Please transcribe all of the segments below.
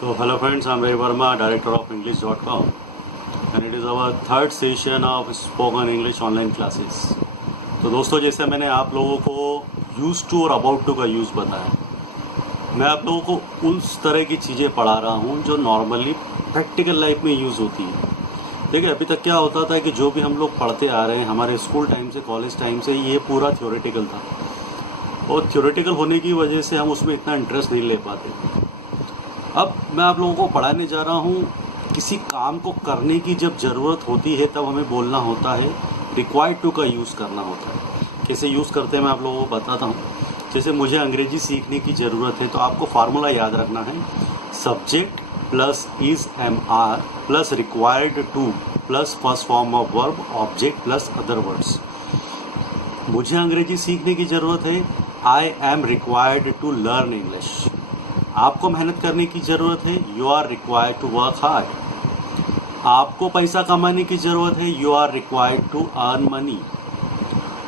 So hello friends, I'm Ray Verma, director of English.com, and it is our third session of spoken English online classes. तो दोस्तों, जैसे मैंने आप लोगों को यूज टू और अबाउट टू का यूज़ बताया, मैं आप लोगों को उस तरह की चीज़ें पढ़ा रहा हूँ जो नॉर्मली प्रैक्टिकल लाइफ में यूज़ होती है। देखिए, अभी तक क्या होता था कि जो भी हम लोग पढ़ते आ रहे हैं हमारे स्कूल टाइम से, कॉलेज टाइम से, ये पूरा थ्योरेटिकल था, और थ्योरेटिकल होने की वजह से हम उसमें इतना इंटरेस्ट नहीं ले पाते। अब मैं आप लोगों को पढ़ाने जा रहा हूँ, किसी काम को करने की जब ज़रूरत होती है तब हमें बोलना होता है, रिक्वायर्ड टू का यूज़ करना होता है। कैसे यूज़ करते हैं मैं आप लोगों को बताता हूँ। जैसे मुझे अंग्रेजी सीखने की ज़रूरत है तो आपको फार्मूला याद रखना है, subject plus is M R plus required to plus first form of verb object plus other words. मुझे अंग्रेजी सीखने की ज़रूरत है, I am required to learn English. आपको मेहनत करने की ज़रूरत है, you are required to work hard. आपको पैसा कमाने की ज़रूरत है, you are required to earn money.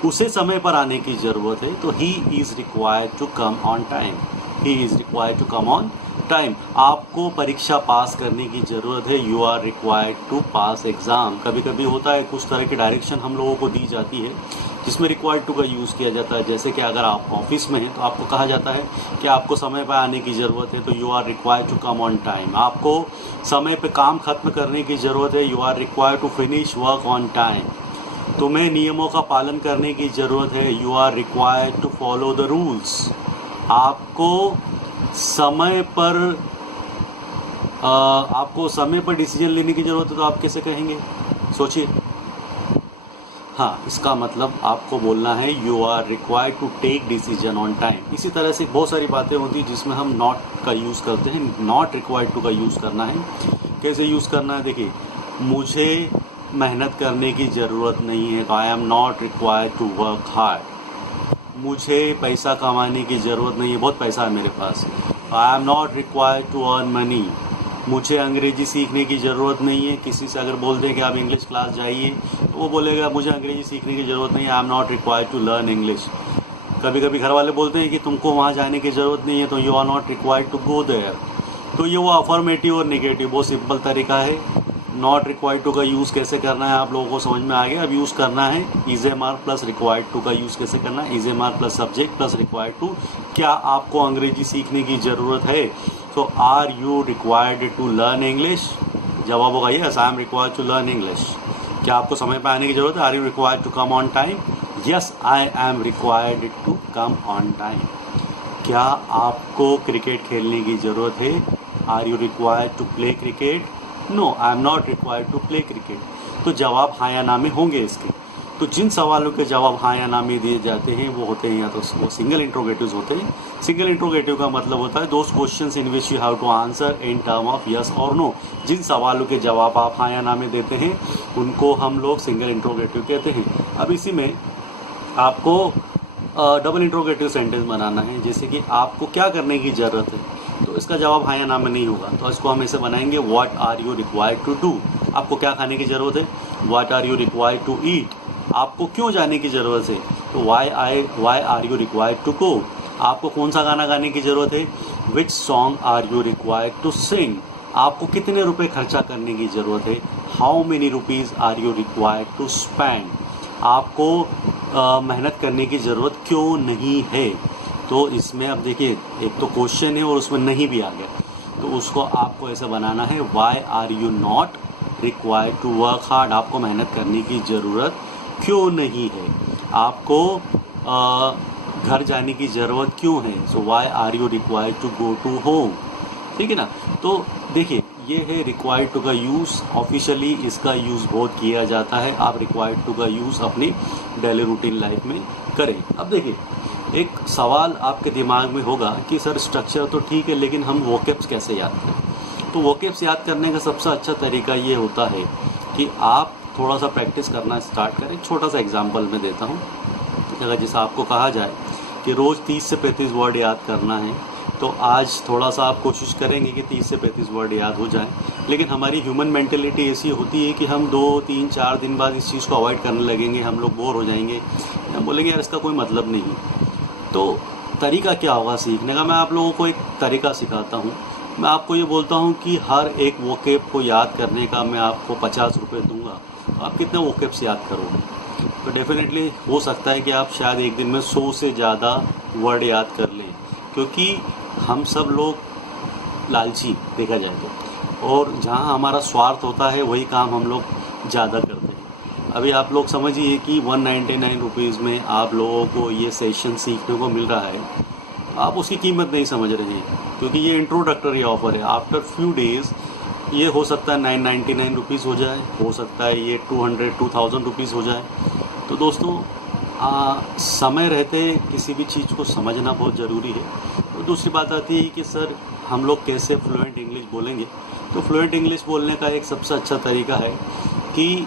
उसे समय पर आने की ज़रूरत है तो he is required to come on time. He is required to come on time. आपको परीक्षा पास करने की ज़रूरत है, you are required to pass exam. कभी कभी होता है कुछ तरह की डायरेक्शन हम लोगों को दी जाती है जिसमें रिक्वायर्ड टू का यूज़ किया जाता है। जैसे कि अगर आप ऑफिस में हैं तो आपको कहा जाता है कि आपको समय पर आने की ज़रूरत है, तो you are required to come on time. आपको समय पे काम ख़त्म करने की ज़रूरत है, you are required to finish work on time. तुम्हें नियमों का पालन करने की ज़रूरत है, you are required to follow the rules. आपको समय पर डिसीजन लेने की ज़रूरत है, तो आप कैसे कहेंगे, सोचिए। हाँ, इसका मतलब आपको बोलना है, you are required to take decision on time. इसी तरह से बहुत सारी बातें होती हैं जिसमें हम नॉट का यूज़ करते हैं। नॉट रिक्वायर्ड टू का यूज़ करना है। कैसे यूज़ करना है, देखिए, मुझे मेहनत करने की ज़रूरत नहीं है, तो I am not required to work hard. मुझे पैसा कमाने की ज़रूरत नहीं है, बहुत पैसा है मेरे पास, I am not required to earn money. मुझे अंग्रेज़ी सीखने की ज़रूरत नहीं है। किसी से अगर बोल दें कि आप इंग्लिश क्लास जाइए तो वो बोलेगा मुझे अंग्रेज़ी सीखने की ज़रूरत नहीं है, I am not required to learn English. कभी कभी घर वाले बोलते हैं कि तुमको वहाँ जाने की ज़रूरत नहीं है, तो you are not required to go there. तो ये वो अफर्मेटिव और नेगेटिव बहुत सिंपल तरीका है। नॉट रिक्वायर्ड टू का यूज़ कैसे करना है आप लोगों को समझ में आ गया। अब यूज़ करना है is M R plus required to का यूज़ कैसे करना है, is M R plus subject plus required to. क्या आपको अंग्रेजी सीखने की ज़रूरत है, तो are you required to learn English. जवाब होगा yes, I am required to learn English. क्या आपको समय पर आने की ज़रूरत है, are you required to come on time. Yes, I am required to come on time. क्या आपको क्रिकेट खेलने की ज़रूरत है, are you required to play cricket. No, I am not required to play cricket. तो जवाब हाँ या ना में होंगे इसके। तो जिन सवालों के जवाब हाँ या ना में दिए जाते हैं वो होते हैं या तो वो सिंगल इंट्रोगेटिव्स होते हैं। सिंगल इंट्रोगेटिव का मतलब होता है those questions in which you have to answer in term of yes और नो। जिन सवालों के जवाब आप हाँ या ना में देते हैं उनको हम लोग सिंगल इंट्रोगेटिव कहते हैं। अब इसी में आपको डबल इंट्रोगेटिव सेंटेंस बनाना है। जैसे कि आपको क्या करने की ज़रूरत है, तो इसका जवाब हाँ या ना में नहीं होगा, तो इसको हम ऐसे बनाएंगे, what are you required to do. आपको क्या खाने की ज़रूरत है, what are you required to eat. आपको क्यों जाने की ज़रूरत है, तो why are you required to go. आपको कौन सा गाना गाने की ज़रूरत है, which song are you required to sing. आपको कितने रुपए खर्चा करने की ज़रूरत है, how many rupees are you required to spend. आपको मेहनत करने की ज़रूरत क्यों नहीं है। तो इसमें अब देखिए, एक तो क्वेश्चन है और उसमें नहीं भी आ गया, तो उसको आपको ऐसा बनाना है, why are you not required to work hard. आपको मेहनत करने की ज़रूरत क्यों नहीं है। आपको घर जाने की ज़रूरत क्यों है, so why are you required to go to home. ठीक है ना। तो देखिए, ये है रिक्वायर्ड टू का यूज़। ऑफिशियली इसका यूज़ बहुत किया जाता है। आप रिक्वायर्ड टू का यूज़ अपनी डेली रूटीन लाइफ में करें। अब देखिए, एक सवाल आपके दिमाग में होगा कि सर स्ट्रक्चर तो ठीक है, लेकिन हम वोकैब्स कैसे याद करें। तो वोकैब्स याद करने का सबसे अच्छा तरीका ये होता है कि आप थोड़ा सा प्रैक्टिस करना स्टार्ट करें। छोटा सा एग्जांपल मैं देता हूँ। अगर जैसा आपको कहा जाए कि रोज़ 30 से 35 वर्ड याद करना है, तो आज थोड़ा सा आप कोशिश करेंगे कि 30 से 35 वर्ड याद हो जाएं। लेकिन हमारी ह्यूमन मेंटेलिटी ऐसी होती है कि हम 2, 3, 4 दिन बाद इस चीज़ को अवॉइड करने लगेंगे। हम लोग बोर हो जाएंगे, हम बोलेंगे यार इसका कोई मतलब नहीं। तो तरीका क्या होगा सीखने का, मैं आप लोगों को एक तरीका सिखाता हूँ मैं आपको ये बोलता हूँ कि हर एक वोकेब को याद करने का मैं आपको 50 रुपये दूंगा, तो आप कितने वोकेब्स याद करोगे? तो डेफिनेटली हो सकता है कि आप शायद एक दिन में 100 से ज़्यादा वर्ड याद कर लें, क्योंकि हम सब लोग लालची देखा जाए तो, और जहाँ हमारा स्वार्थ होता है वही काम हम लोग ज़्यादा करते हैं। अभी आप लोग समझिए कि 199 रुपीज़ में आप लोगों को ये सेशन सीखने को मिल रहा है, आप उसकी कीमत नहीं समझ रहे हैं, क्योंकि ये इंट्रोडक्टरी ऑफ़र है। आफ्टर फ्यू डेज़ ये हो सकता है 999 रुपीज़ हो जाए, हो सकता है ये 2000 रुपीज़ हो जाए। तो दोस्तों समय रहते किसी भी चीज़ को समझना बहुत ज़रूरी है। तो दूसरी बात आती है कि सर हम लोग कैसे फ्लुएंट इंग्लिश बोलेंगे? तो फ्लुएंट इंग्लिश बोलने का एक सबसे अच्छा तरीका है कि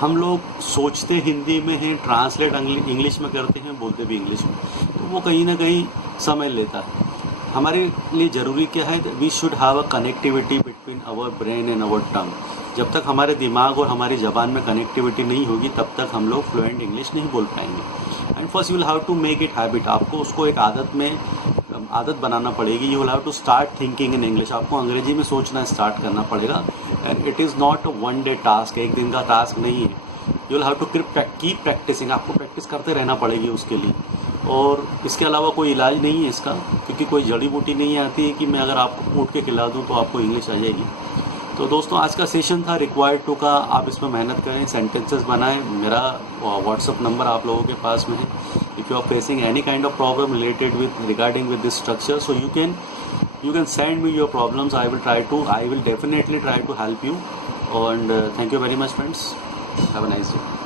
हम लोग सोचते हिंदी में हैं, ट्रांसलेट इंग्लिश में करते हैं, बोलते भी इंग्लिश में, तो वो कहीं ना कहीं समय लेता है। हमारे लिए ज़रूरी क्या है? We should have a connectivity between our brain and our tongue. जब तक हमारे दिमाग और हमारी ज़बान में कनेक्टिविटी नहीं होगी तब तक हम लोग फ्लुएंट इंग्लिश नहीं बोल पाएंगे। And first you will have to make it habit. आपको उसको एक आदत बनाना पड़ेगी। You will have to start thinking in English. आपको अंग्रेजी में सोचना स्टार्ट करना पड़ेगा। And it is not a one day task, एक दिन का टास्क नहीं है। You will have to keep practicing. आपको प्रैक्टिस करते रहना पड़ेगी उसके लिए। और इसके अलावा कोई इलाज नहीं है इसका, क्योंकि कोई जड़ी बूटी नहीं आती है कि मैं अगर आपको कूट के खिला दूँ तो आपको इंग्लिश आ जाएगी। तो दोस्तों आज का सेशन था रिक्वायर्ड टू का। आप इसमें मेहनत करें, सेंटेंसेस बनाएं। मेरा व्हाट्सअप नंबर आप लोगों के पास में है। If you are facing any kind of problem related regarding with this structure, so you can send me your problems. I will definitely try to help you. And thank you very much, friends. Have a nice day.